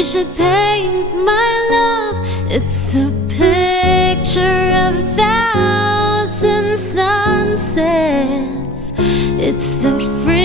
You should paint my love. It's a picture of thousand sunsets. It's a free